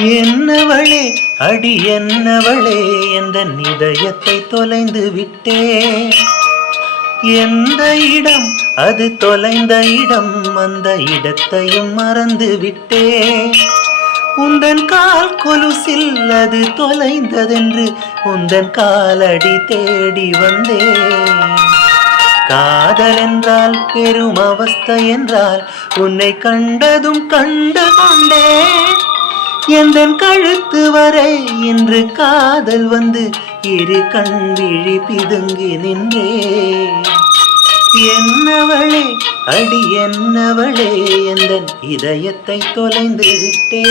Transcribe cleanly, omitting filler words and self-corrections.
என்னவளே அடி என்னவளே எந்த இதயத்தை தொலைந்து விட்டே. எந்த இடம் அது தொலைந்த இடம், அந்த இடத்தையும் மறந்து விட்டே. உந்தன் கால் கொலுசில் அது தொலைந்ததென்று உந்தன் காலடி தேடி வந்தே. காதல் என்றால் பெரும் அவஸ்தை என்றால் உன்னை கண்டதும் கண்டு கொண்டே. எந்தன் கழுத்து வரை இன்று காதல் வந்து இரு கண் விழி பிதுங்கி நின்றே. என்னவளே அடி என்னவளே எந்தன் இதயத்தை தொலைந்து விட்டே.